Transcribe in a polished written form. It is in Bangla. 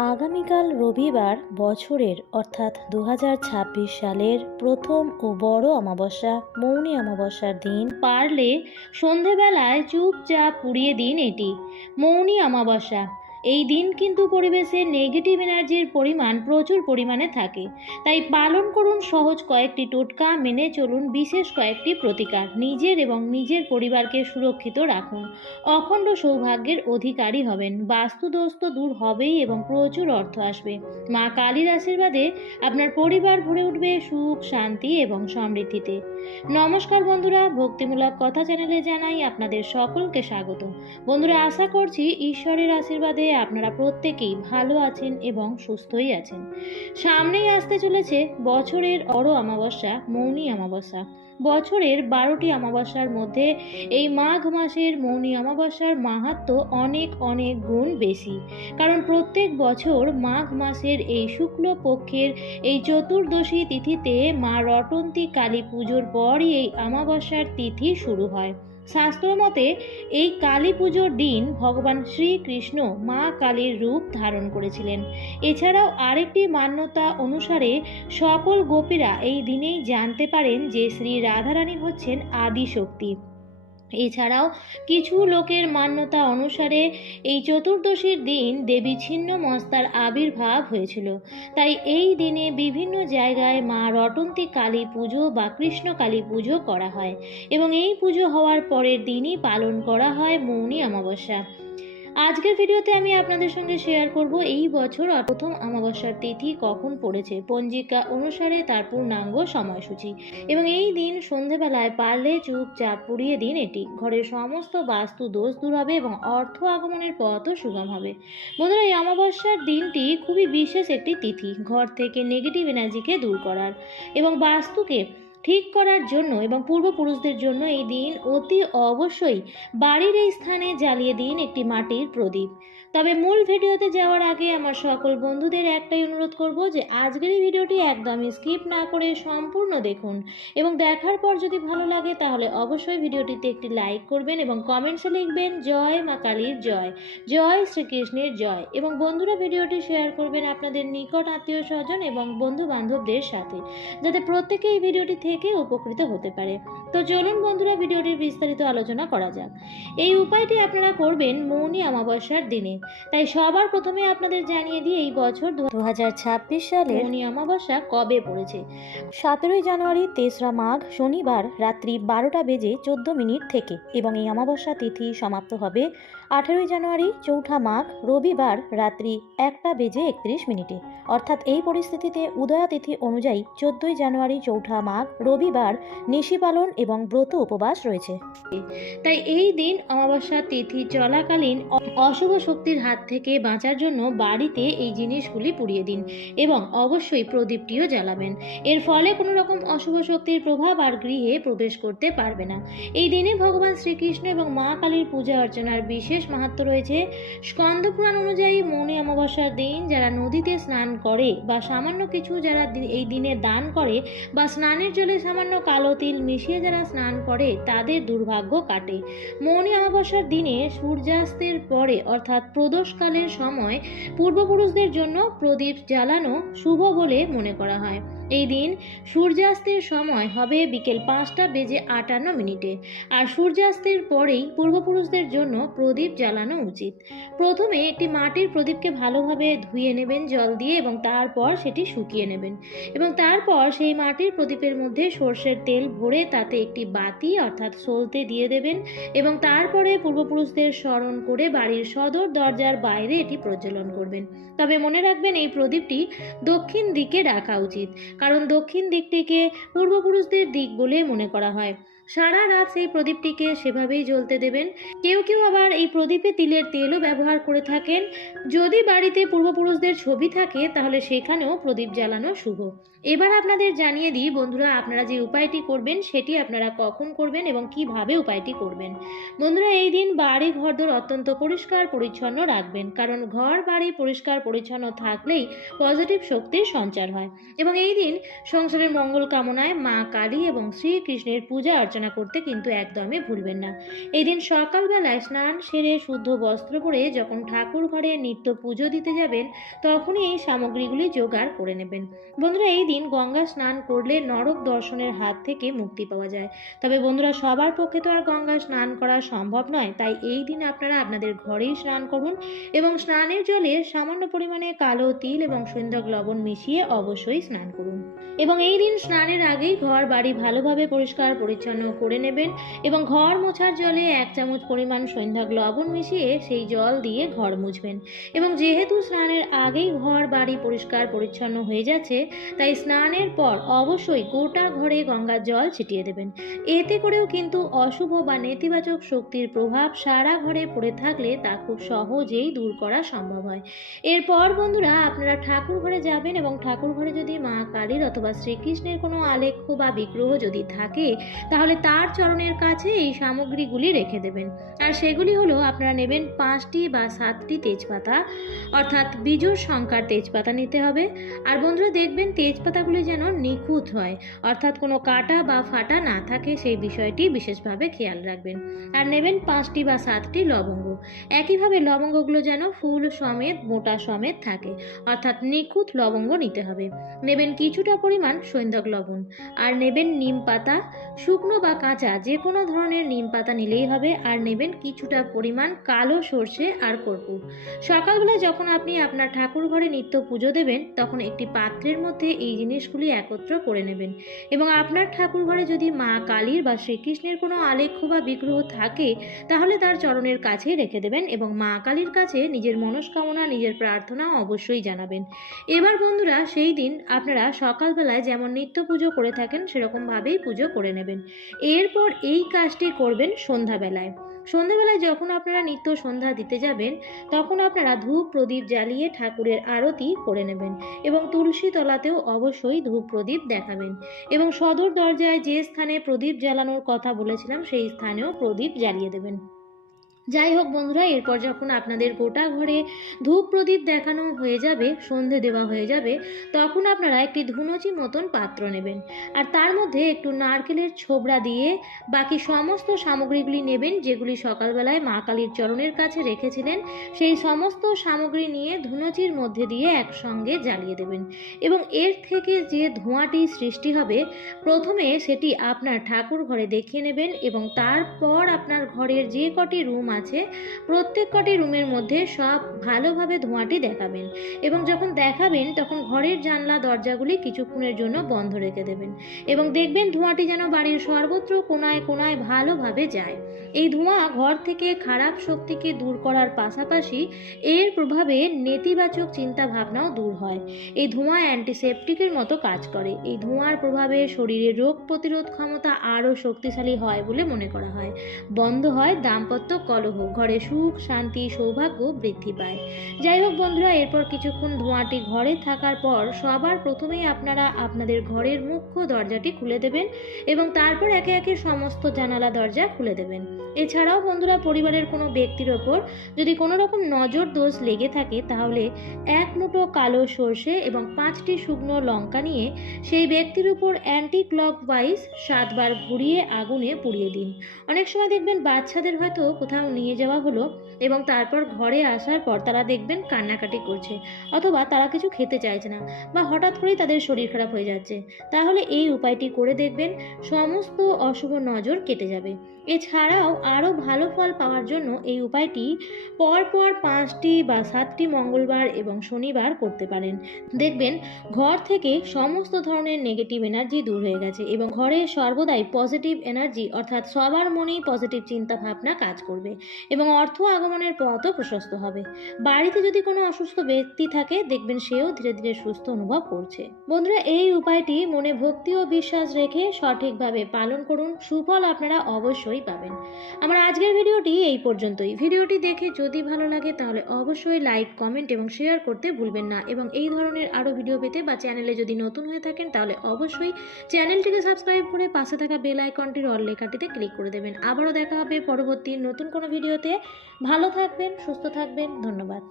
আগামীকাল রবিবার বছরের অর্থাৎ 2026 সালের প্রথম ও বড় অমাবস্যা মৌনী অমাবস্যার দিন। পারলে সন্ধেবেলায় চুপচাপ পুড়িয়ে দিন এটি। মৌনী অমাবস্যা এই দিন কিন্তু পরিবেশের নেগেটিভ এনার্জির পরিমাণ প্রচুর পরিমাণে থাকে, তাই পালন করুন সহজ কয়েকটি টোটকা, মেনে চলুন বিশেষ কয়েকটি প্রতিকার, নিজের এবং নিজের পরিবারকে সুরক্ষিত রাখুন। অখণ্ড সৌভাগ্যের অধিকারী হবেন, বাস্তুদোষ তো দূর হবেই এবং প্রচুর অর্থ আসবে। মা কালীর আশীর্বাদে আপনার পরিবার ভরে উঠবে সুখ, শান্তি এবং সমৃদ্ধিতে। নমস্কার বন্ধুরা, ভক্তিমূলক কথা চ্যানেলে জানাই আপনাদের সকলকে স্বাগত। বন্ধুরা, আশা করছি ঈশ্বরের আশীর্বাদে আপনারা প্রত্যেকেই ভালো আছেন এবং সুস্থই আছেন। সামনেই আসতে চলেছে বছরের বড় অমাবস্যা মৌনী অমাবস্যা। বছরের 12টি অমাবস্যার মধ্যে এই মাঘ মাসের মৌনী অমাবস্যার মাহাত্ম্য অনেক অনেক গুণ বেশি, কারণ প্রত্যেক বছর মাঘ মাসের এই শুক্লপক্ষের এই চতুর্দশী তিথিতে মা রটন্তী কালী পুজোর পরই এই অমাবস্যার তিথি শুরু হয়। শাস্ত্র মতে এই কালী পুজোর দিন ভগবান শ্রীকৃষ্ণ মা কালীর রূপ ধারণ করেছিলেন। এছাড়াও আরেকটি মান্যতা অনুসারে সকল গোপীরা এই দিনেই জানতে পারেন যে শ্রী রাধারানী হচ্ছেন আদি শক্তি। এছাড়াও কিছু লোকের মান্যতা অনুসারে এই চতুর্দশীর দিন দেবী ছিন্নমস্তার আবির্ভাব হয়েছিল, তাই এই দিনে বিভিন্ন জায়গায় মা রটন্তী কালী পুজো বা কৃষ্ণ কালী পুজো করা হয় এবং এই পুজো হওয়ার পরের দিনই পালন করা হয় মৌনী অমাবস্যা। আজকের ভিডিওতে আমি আপনাদের সঙ্গে শেয়ার করব এই বছর প্রথম অমাবস্যার তিথি কখন পড়েছে, পঞ্জিকা অনুসারে তার পূর্ণাঙ্গ সময়সূচি, এবং এই দিন সন্ধেবেলায় পারলে চুপচাপ পুড়িয়ে দিন এটি। ঘরের সমস্ত বাস্তু দোষ দূর হবে এবং অর্থ আগমনের পথও সুগম হবে। বন্ধুরা, এই অমাবস্যার দিনটি খুবই বিশেষ একটি তিথি, ঘর থেকে নেগেটিভ এনার্জিকে দূর করার এবং বাস্তুকে ঠিক করার জন্য এবং পূর্বপুরুষদের জন্য এই দিন অতি অবশ্যই বাড়ির এই স্থানে জ্বালিয়ে দিন একটি মাটির প্রদীপ। তবে মূল ভিডিওতে যাওয়ার আগে আমার সকল বন্ধুদের একটাই অনুরোধ করব যে আজকের এই ভিডিওটি একদমই স্কিপ না করে সম্পূর্ণ দেখুন এবং দেখার পর যদি ভালো লাগে তাহলে অবশ্যই ভিডিওটিতে একটি লাইক করবেন এবং কমেন্টসে লিখবেন জয় মা কালীর জয়, জয় শ্রীকৃষ্ণের জয়, এবং বন্ধুরা ভিডিওটি শেয়ার করবেন আপনাদের নিকট আত্মীয় স্বজন এবং বন্ধু বান্ধবদের সাথে, যাতে প্রত্যেকে এই ভিডিওটি থেকে উপকৃত হতে পারে। তো চলুন বন্ধুরা ভিডিওটির বিস্তারিত আলোচনা করা যাক। এই উপায়টি আপনারা করবেন মৌনী অমাবস্যার দিনে। তাই সবার প্রথমে আপনাদের জানিয়ে দিই এই বছর 2026 সালের মৌনী অমাবস্যা কবে পড়েছে। 17 জানুয়ারি 3রা মাঘ শনিবার রাত্রি 12:14 থেকে এবং এই অমাবস্যা তিথি সমাপ্ত হবে 18 জানুয়ারি 4ঠা মাঘ রবিবার রাত্রি 1:31। অর্থাৎ এই পরিস্থিতিতে উদয়া তিথি অনুযায়ী 14 জানুয়ারি 4ঠা মাঘ রবিবার নিশি পালন এবং ব্রত উপবাস রয়েছে। তাই এই দিন অমাবস্যা তিথি চলাকালীন অশুভ শক্তির হাত থেকে বাঁচার জন্য বাড়িতে এই জিনিসগুলি পুড়িয়ে দিন এবং অবশ্যই প্রদীপটিও জ্বালাবেন। এর ফলে কোনো রকম অশুভ শক্তির প্রভাব আর গৃহে প্রবেশ করতে পারবে না। এই দিনে ভগবান শ্রীকৃষ্ণ এবং মা কালীর পূজা অর্চনার বিশেষ মাহাত্ম্য রয়েছে। স্কন্দ পুরাণ অনুযায়ী মৌনী অমাবস্যার দিন যারা নদীতে স্নান করে বা সামান্য কিছু যারা এই দিনে দান করে বা স্নানের জলে সামান্য কালো তিল মিশিয়ে যারা স্নান করে তাদের দুর্ভাগ্য কাটে। মৌনী অমাবস্যার দিনে সূর্যাস্তের পরে অর্থাৎ প্রদোষকালের সময় পূর্বপুরুষদের জন্য প্রদীপ জ্বালানো শুভ বলে মনে করা হয়। এই দিন সূর্যাস্তের সময় হবে বিকেল 5:58 আর সূর্যাস্তের পরেই পূর্বপুরুষদের জন্য প্রদীপ জ্বালানো উচিত। প্রথমে একটি মাটির প্রদীপকে ভালোভাবে ধুয়ে নেবেন জল দিয়ে এবং তারপর সেটি শুকিয়ে নেবেন এবং তারপর সেই মাটির প্রদীপের মধ্যে সর্ষের তেল ভরে তাতে একটি বাতি অর্থাৎ সলতে দিয়ে দেবেন এবং তারপরে পূর্বপুরুষদের স্মরণ করে বাড়ির সদর দরজার বাইরে এটি প্রজ্বলন করবেন। তবে মনে রাখবেন এই প্রদীপটি দক্ষিণ দিকে রাখা উচিত, কারণ দক্ষিণ দিকটিকে পূর্বপুরুষদের দিক বলে মনে করা হয়। সারা রাত সেই প্রদীপটিকে সেভাবেই জ্বলতে দেবেন। কেউ কেউ আবার এই প্রদীপে তিলের তেলও ব্যবহার করে থাকেন। যদি বাড়িতে পূর্বপুরুষদের ছবি থাকে তাহলে সেখানেও প্রদীপ জ্বালানো শুভ। এবার আপনাদের জানিয়ে দিই বন্ধুরা, আপনারা যে উপায়টি করবেন সেটি আপনারা কখন করবেন এবং কিভাবে উপায়টি করবেন। বন্ধুরা, এই দিন বাড়ি ঘরদোর অত্যন্ত পরিষ্কার পরিচ্ছন্ন রাখবেন, কারণ ঘর বাড়ি পরিষ্কার পরিচ্ছন্ন থাকলেই পজিটিভ শক্তির সঞ্চার হয় এবং এই দিন সংসারের মঙ্গল কামনায় মা কালী এবং শ্রীকৃষ্ণের পূজা অর্চনা অর্চনা করতে কিন্তু একদমই ভুলবেন না। এই দিন সকালবেলায় স্নান সেরে শুদ্ধ বস্ত্র পরে যখন ঠাকুর ঘরে নিত্য পুজো দিতে যাবেন তখনই এই সামগ্রীগুলি জোগাড় করে নেবেন। বন্ধুরা, এই দিন গঙ্গা স্নান করলে নরক দর্শনের হাত থেকে মুক্তি পাওয়া যায়। তবে বন্ধুরা, সবার পক্ষে তো আর গঙ্গা স্নান করা সম্ভব নয়, তাই এই দিন আপনারা আপনাদের ঘরেই স্নান করুন এবং স্নানের জলে সামান্য পরিমাণে কালো তিল এবং সৈন্ধব লবণ মিশিয়ে অবশ্যই স্নান করুন। এবং এই দিন স্নানের আগেই ঘর বাড়ি ভালোভাবে পরিষ্কার পরিচ্ছন্ন করে নেবেন এবং ঘর মোছার জলে 1 চামচ পরিমাণ সৈন্ধব লবণ মিশিয়ে সেই জল দিয়ে ঘর মুছবেন। এবং যেহেতু স্নানের আগেই ঘর বাড়ি পরিষ্কার পরিচ্ছন্ন হয়ে যাচ্ছে, তাই স্নানের পর অবশ্যই গোটা ঘরে গঙ্গার জল ছিটিয়ে দেবেন। এতে করেও কিন্তু অশুভ বা নেতিবাচক শক্তির প্রভাব সারা ঘরে পড়ে থাকলে তা খুব সহজেই দূর করা সম্ভব হয়। এরপর বন্ধুরা, আপনারা ঠাকুর ঘরে যাবেন এবং ঠাকুর ঘরে যদি মা কালীর অথবা শ্রীকৃষ্ণের কোনো আলেখ্য বা বিগ্রহ যদি থাকে, তাহলে তার চরণের কাছে এই সামগ্রীগুলি রেখে দেবেন। আর সেগুলি হলো, আপনারা নেবেন 5টি বা 7টি তেজপাতা, অর্থাৎ বিজোড় সংখ্যার তেজপাতা নিতে হবে। আর বন্ধুরা দেখবেন তেজপাতাগুলি যেন নিখুঁত হয়, অর্থাৎ কোনো কাটা বা ফাটা না থাকে, সেই বিষয়টি বিশেষভাবে খেয়াল রাখবেন। আর নেবেন 5টি বা 7টি লবঙ্গ। একইভাবে লবঙ্গগুলো যেন ফুল সমেত মোটা সমেত থাকে, অর্থাৎ নিখুঁত লবঙ্গ নিতে হবে। নেবেন কিছুটা পরিমাণ সৈন্ধব লবণ। আর নেবেন নিম পাতা, শুকনো বা কাঁচা যে কোনো ধরনের নিম পাতা নিলেই হবে। আর নেবেন কিছুটা পরিমাণ কালো সর্ষে আর কর্পূর। সকালবেলা যখন আপনি আপনার ঠাকুর ঘরে নিত্য পুজো দেবেন, তখন একটি পাত্রের মধ্যে এই জিনিসগুলি একত্র করে নেবেন এবং আপনার ঠাকুর ঘরে যদি মা কালীর বা শ্রীকৃষ্ণের কোনো আলেখ্য বা বিগ্রহ থাকে, তাহলে তার চরণের কাছেই রেখে দেবেন এবং মা কালীর কাছে নিজের মনস্কামনা, নিজের প্রার্থনা অবশ্যই জানাবেন। এবার বন্ধুরা, সেই দিন আপনারা সকালবেলায় যেমন নিত্য পুজো করে থাকেন সেরকমভাবেই পুজো করে নেবেন। এরপর এই কাজটি করবেন সন্ধ্যাবেলায়। সন্ধ্যাবেলায় যখন আপনারা নিত্য সন্ধ্যা দিতে যাবেন, তখন আপনারা ধূপ প্রদীপ জ্বালিয়ে ঠাকুরের আরতি করে নেবেন এবং তুলসী তলাতেও অবশ্যই ধূপ প্রদীপ দেখাবেন এবং সদর দরজায় যে স্থানে প্রদীপ জ্বালানোর কথা বলেছিলাম সেই স্থানেও প্রদীপ জ্বালিয়ে দেবেন। যাই হোক বন্ধুরা, এরপর যখন আপনাদের গোটা ঘরে ধূপ প্রদীপ দেখানো হয়ে যাবে, সন্ধে দেওয়া হয়ে যাবে, তখন আপনারা একটি ধুনুচি মতন পাত্র নেবেন আর তার মধ্যে একটু নারকেলের ছোবড়া দিয়ে বাকি সমস্ত সামগ্রীগুলি নেবেন যেগুলি সকালবেলায় মা কালীর চরণের কাছে রেখেছিলেন। সেই সমস্ত সামগ্রী নিয়ে ধুনুচির মধ্যে দিয়ে একসঙ্গে জ্বালিয়ে দেবেন এবং এর থেকে যে ধোঁয়াটি সৃষ্টি হবে, প্রথমে সেটি আপনার ঠাকুর ঘরে দেখিয়ে নেবেন এবং তারপর আপনার ঘরের যে কটি রুম আছে প্রত্যেক কটি রুমের মধ্যে সব ভালোভাবে ধোঁয়াটি দেখাবেন এবং যখন দেখাবেন তখন ঘরের জানলা দরজাগুলি কিছুক্ষণের জন্য বন্ধ রেখে দেবেন এবং দেখবেন ধোঁয়াটি যেন বাড়ির সর্বত্র কোনায় কোনায় ভালোভাবে যায়। এই ধোঁয়া ঘর থেকে খারাপ শক্তিকে দূর করার পাশাপাশি এর প্রভাবে নেতিবাচক চিন্তা ভাবনাও দূর হয়। এই ধোঁয়া অ্যান্টিসেপটিকের মতো কাজ করে। এই ধোঁয়ার প্রভাবে শরীরের রোগ প্রতিরোধ ক্ষমতা আরও শক্তিশালী হয় বলে মনে করা হয়। বন্ধ হয় দাম্পত্য কলহ, ঘরে সুখ শান্তি সৌভাগ্য বৃদ্ধি পায়। যাই হোক বন্ধুরা, এরপর কিছুক্ষণ ধোঁয়াটি ঘরে থাকার পর সবার প্রথমেই আপনারা আপনাদের ঘরের মুখ্য দরজাটি খুলে দেবেন এবং তারপর একে একে সমস্ত জানালা দরজা খুলে দেবেন। এছাড়াও বন্ধুরা, পরিবারের কোনো ব্যক্তির ওপর যদি কোনো রকম নজর দোষ লেগে থাকে, তাহলে 1 মুঠো কালো সর্ষে এবং 5টি শুকনো লঙ্কা নিয়ে সেই ব্যক্তির উপর অ্যান্টি ক্লকওয়াইজ 7 বার ঘুরিয়ে আগুনে পুড়িয়ে দিন। অনেক সময় দেখবেন বাচ্চাদের হয়তো কোথাও নিয়ে যাওয়া হলো এবং তারপর ঘরে আসার পর তারা দেখবেন কান্নাকাটি করছে অথবা তারা কিছু খেতে চাইছে না বা হঠাৎ করেই তাদের শরীর খারাপ হয়ে যাচ্ছে, তাহলে এই উপায়টি করে দেখবেন সমস্ত অশুভ নজর কেটে যাবে। এছাড়াও আরও ভালো ফল পাওয়ার জন্য এই উপায়টি পরপর 5টি বা 7টি মঙ্গলবার এবং শনিবার করতে পারেন। দেখবেন ঘর থেকে সমস্ত ধরনের নেগেটিভ এনার্জি দূর হয়ে গেছে এবং ঘরে সর্বদাই পজিটিভ এনার্জি, অর্থাৎ সবার মনেই পজিটিভ চিন্তা ভাবনা কাজ করবে এবং অর্থ আগমনের পথও প্রশস্ত হবে। বাড়িতে যদি কোনো অসুস্থ ব্যক্তি থাকে, দেখবেন সেও ধীরে ধীরে সুস্থ অনুভব করছে। বন্ধুরা, এই উপায়টি মনে ভক্তি ও বিশ্বাস রেখে সঠিকভাবে পালন করুন, সুফল আপনারা অবশ্যই পাবেন। আমার আজকের ভিডিওটি এই পর্যন্তই। ভিডিওটি দেখে যদি ভালো লাগে তাহলে অবশ্যই লাইক কমেন্ট এবং শেয়ার করতে ভুলবেন না এবং এই ধরনের আরও ভিডিও পেতে বা চ্যানেলে যদি নতুন হয়ে থাকেন তাহলে অবশ্যই চ্যানেলটিকে সাবস্ক্রাইব করে পাশে থাকা বেল আইকনটির অল লেখাটিতে ক্লিক করে দেবেন। আবারও দেখা হবে পরবর্তী নতুন কোনো ভিডিওতে। ভালো থাকবেন, সুস্থ থাকবেন, ধন্যবাদ।